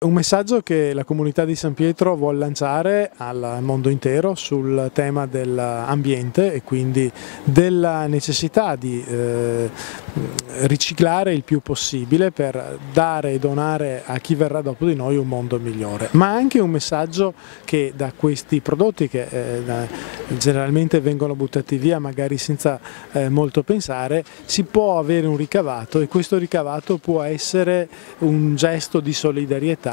Un messaggio che la comunità di San Pietro vuole lanciare al mondo intero sul tema dell'ambiente e quindi della necessità di riciclare il più possibile per dare e donare a chi verrà dopo di noi un mondo migliore, ma anche un messaggio che da questi prodotti che generalmente vengono buttati via magari senza molto pensare, si può avere un ricavato, e questo ricavato può essere un gesto di solidarietà.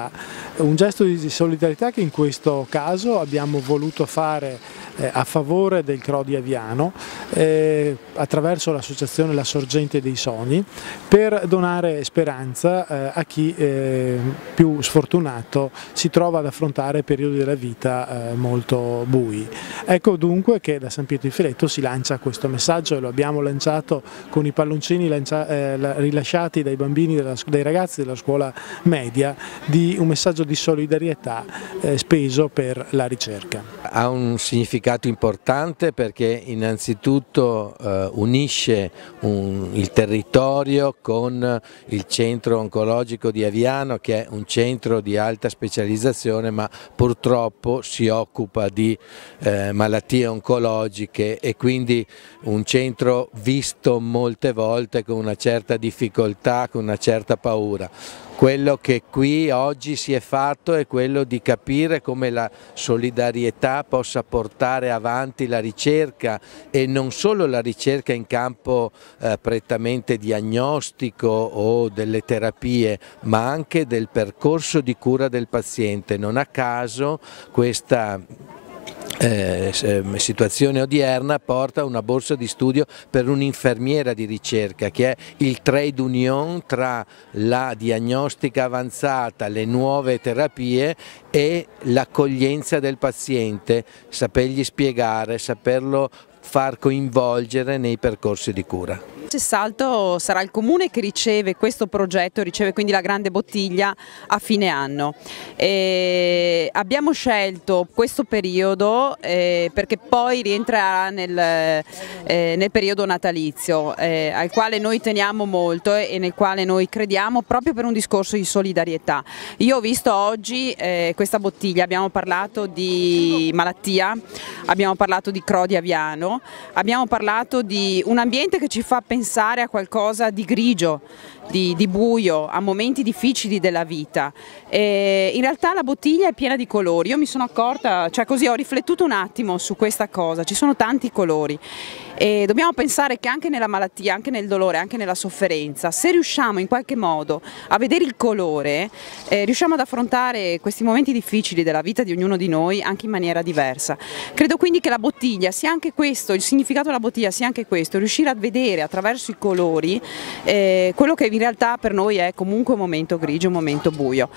Un gesto di solidarietà che in questo caso abbiamo voluto fare a favore del CRO di Aviano attraverso l'associazione La Sorgente dei Sogni, per donare speranza a chi più sfortunato si trova ad affrontare periodi della vita molto bui. Ecco dunque che da San Pietro in Feletto si lancia questo messaggio, e lo abbiamo lanciato con i palloncini rilasciati dai bambini, dai ragazzi della scuola media, di un messaggio di solidarietà speso per la ricerca. Ha un significato importante perché innanzitutto unisce il territorio con il centro oncologico di Aviano, che è un centro di alta specializzazione ma purtroppo si occupa di malattie oncologiche, e quindi un centro visto molte volte con una certa difficoltà, con una certa paura. Quello che qui oggi si è fatto è quello di capire come la solidarietà possa portare avanti la ricerca, e non solo la ricerca in campo prettamente diagnostico o delle terapie, ma anche del percorso di cura del paziente. Non a caso questa situazione odierna porta a una borsa di studio per un'infermiera di ricerca, che è il trade union tra la diagnostica avanzata, le nuove terapie e l'accoglienza del paziente, sapergli spiegare, saperlo far coinvolgere nei percorsi di cura. Salto sarà il comune che riceve questo progetto, riceve quindi la grande bottiglia a fine anno. Abbiamo scelto questo periodo perché poi rientrerà nel periodo natalizio, al quale noi teniamo molto e nel quale noi crediamo, proprio per un discorso di solidarietà. Io ho visto oggi questa bottiglia, abbiamo parlato di malattia, abbiamo parlato di CRO di Aviano, abbiamo parlato di un ambiente che ci fa pensare a qualcosa di grigio, di buio, a momenti difficili della vita. In realtà la bottiglia è piena di colori. Io mi sono accorta, cioè così ho riflettuto un attimo su questa cosa, ci sono tanti colori e dobbiamo pensare che anche nella malattia, anche nel dolore, anche nella sofferenza, se riusciamo in qualche modo a vedere il colore, riusciamo ad affrontare questi momenti difficili della vita di ognuno di noi anche in maniera diversa. Credo quindi che la bottiglia sia anche questo, il significato della bottiglia sia anche questo, riuscire a vedere attraverso i colori quello che in realtà per noi è comunque un momento grigio, un momento buio.